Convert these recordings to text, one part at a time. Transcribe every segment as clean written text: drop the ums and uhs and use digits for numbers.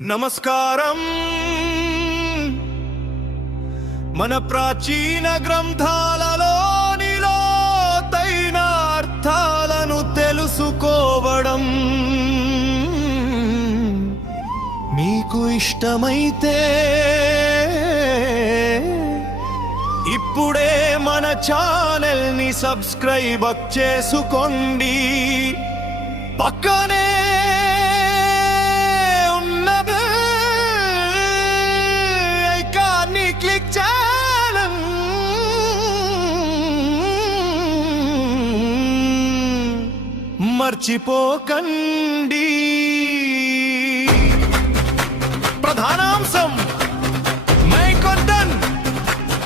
నమస్కారం. మన ప్రాచీన గ్రంథాలలోని లోతైన అర్థాలను తెలుసుకోవడం మీకు ఇష్టమైతే ఇప్పుడే మన ఛానల్ ని సబ్స్క్రైబ్ చేసుకోండి. పక్కనే క్లిక్ చేయడం మర్చిపోకండి. ప్రధానాంశం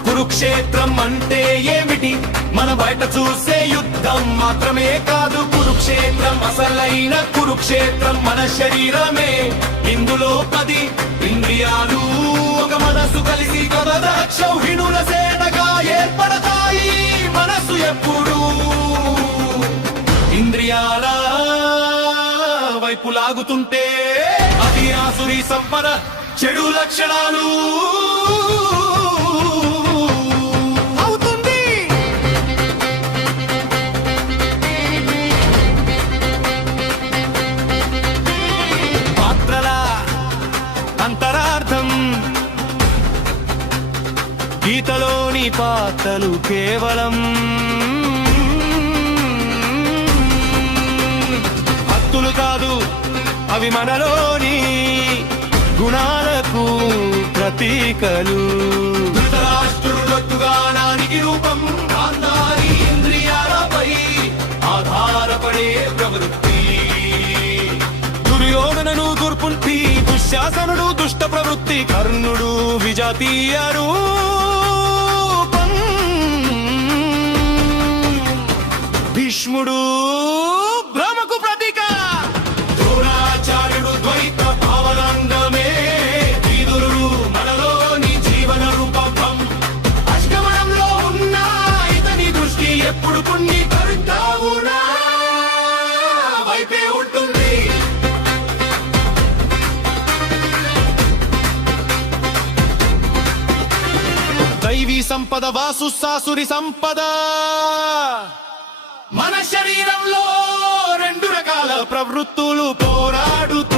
కురుక్షేత్రం అంటే ఏమిటి? మన బయట చూసే యుద్ధం మాత్రమే కాదు కురుక్షేత్రం. అసలైన కురుక్షేత్రం మన శరీరమే. ఇందులో 10 ఇంద్రియాలు ఒక మనసు కలిసి క్షౌహిణుల సేనగా ఏర్పడతాయి. మనసు ఎప్పుడు ఇంద్రియాల వైపు లాగుతుంటే అది ఆసురి సంపద, చెడు లక్షణాలు అవుతుంది. పాత్రల అంతరార్థం, గీతలోని పాత్రలు కేవలం హత్తులు కాదు, అవి మనలోని గుణాలకు ప్రతీకలు. ధృతరాష్ట్రుడు దొట్టుగానానికి రూపం, గాంధారి ఇంద్రియాలపై ఆధారపడే ప్రవృత్తి. దుర్యోధనను దుర్బుద్ధి, దుశ్శాసనుడు దుష్ట ప్రవృత్తి, కర్ణుడు విజాతీయ రూపం, భీష్ముడు భ్రమకు ప్రతీక, ద్రోణాచార్యుడు ద్వైత భావనందమే, విదురుడు మనలోని జీవన రూపం. అష్టమనంలో ఉన్న ఇతని దృష్టి ఎప్పుడు పుణ్యకరుతావునా వైపే ఉంటుంది. దైవీ సంపద వాసు సాసురి సంపద. మన శరీరంలో 2 రకాల ప్రవృత్తులు పోరాడుతాయి.